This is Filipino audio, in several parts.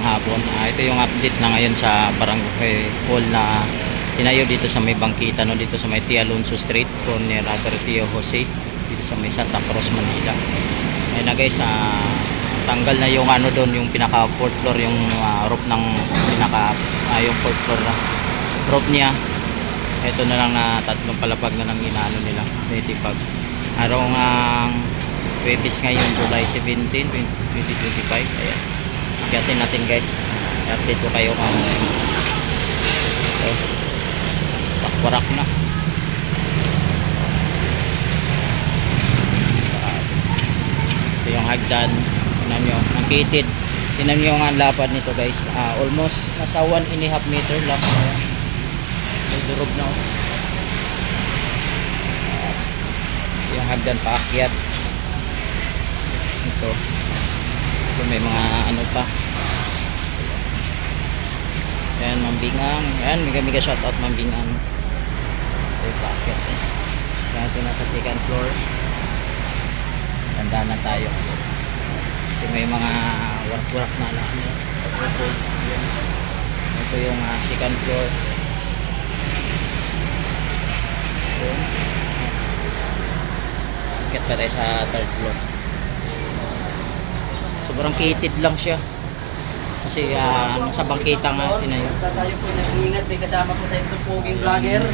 magandang hapon. Ah, ito yung update na ngayon sa Barangay Hall na tinayo dito sa may bangkita no dito sa may Tia Alonso Street corner Tio Jose dito sa may Santa Cruz Manila. Ayun na guys, ah, tanggal na yung ano doon yung pinaka fourth floor yung ah, roof ng pinaka ah, yung fourth floor na roof niya. Ito na lang na tatlong palapag na lang inaano nila. 25. Araw ng Webis ngayon July 17, 2025. Ayan. Akiyatin natin guys. I-update ko kayo kung ito. Bakwarak na. Ito yung hagdan. Tignan nyo. Ang kitid. Tignan nyo ang lapad nito guys. Ah, almost nasa 1 and a half meter lang. May durog na. oh. Ah, yung hagdan paakyat ito ito may mga ano pa. Yan mambingang yan mega mega shout out mambingang ito yung packet eh. yan ito na sa second floor. Tanda na tayo. Kasi may mga work work na ano, ito yung ah, second floor. Yun. Akit pa tayo sa third floor sobrang kitid lang siya. Kasi ah, nasa bangkita nga tinayo tayo po nag-iingat, may kasama po tayo itong poging vlogger.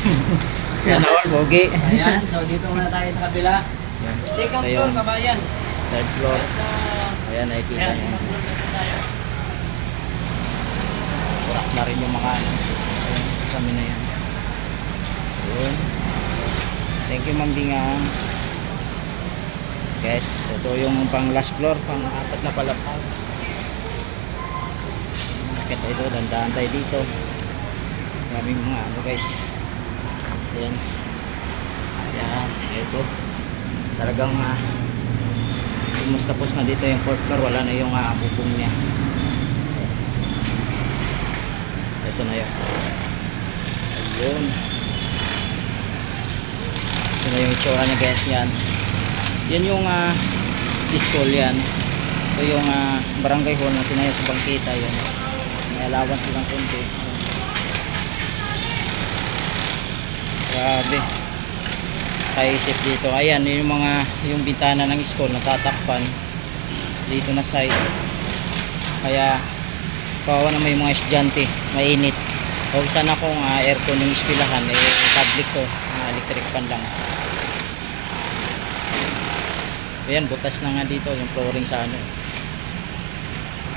yan all bogi Ayan, so dito muna tayo sa kabila. Second floor, kabayan. third floor. At, uh, ayan nakikita tayo. Burak na rin yung mga ano. Kami na yan. Yun. Thank you ma'am Bingang guys. Ito yung pang last floor pang apat na palapag Bakit ito? Dandaan tayo dito. Maraming mga ano guys. Ayan. Ayan ito. Talagang uh, tapos na dito yung fourth floor. Wala na yung uh, bubong niya. Ito na yun. Ayun. Ito na yung itsura niya guys. Yan yan yung uh, discol yan. Ito yung ah, barangay hall na tinayo sa bangkita yun. May allowance silang konti. Grabe. Kaisip dito. Ayan yun yung mga yung bintana ng school natatakpan dito na side kaya kawawa na may mga estudyante. Mainit. Huwag sana kung uh, aircon yung ispilahan eh public to. Uh, electric fan lang ayan butas na nga dito yung flooring sa ano.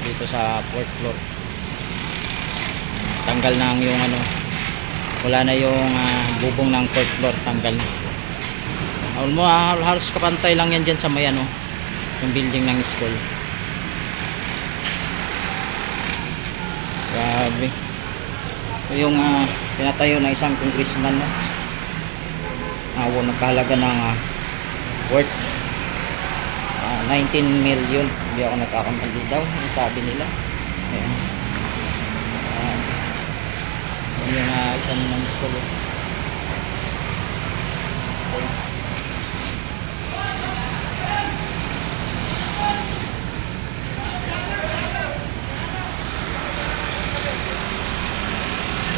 Dito sa fourth floor. Tanggal na ang yung ano. Wala na yung ah, bubong ng fourth floor tanggal na. Almost ah, halos kapantay lang yan dyan sa may ano yung building ng school. Grabe. Ito yung ah, pinatayo ng isang congressman no? uh, nagkahalaga ng ah, worth ah, 19 million hindi ako nagkakamali daw ang sabi nila ayan Ah, yan yung uh, isang ng school oh. Ayan.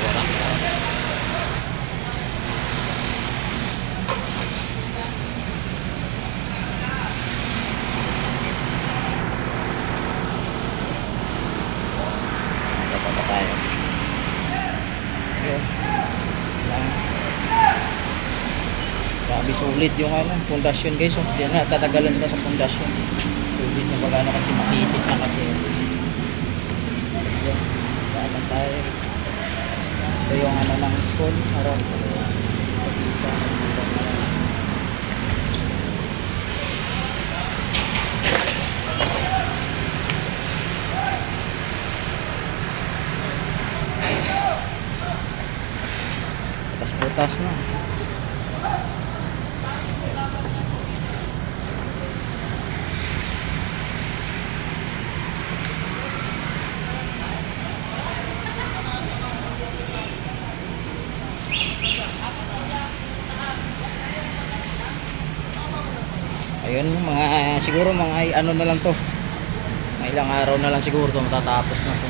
Wala. Ito pa tayo. Yun. Lang. Sulit yung ano, pundasyon guys. Oh. Yan na, tatagalan sila sa pundasyon. Sulit na pag ano kasi makitid na kasi. Yun. Saan na tayo? Ito yung ano ng school. Araw. Isa. Butas-butas na. Ayun mga siguro mga ano na lang to. Mga ilang araw na lang siguro to matatapos na to.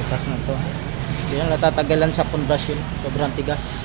Butas na to. Hindi na natatagalan sa pundasyon. Sobrang tigas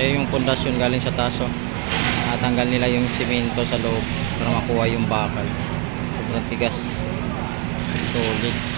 eh yung pundasyon galing sa taso. Natanggal nila yung simento sa loob para makuha yung bakal. Sobrang tigas. Solid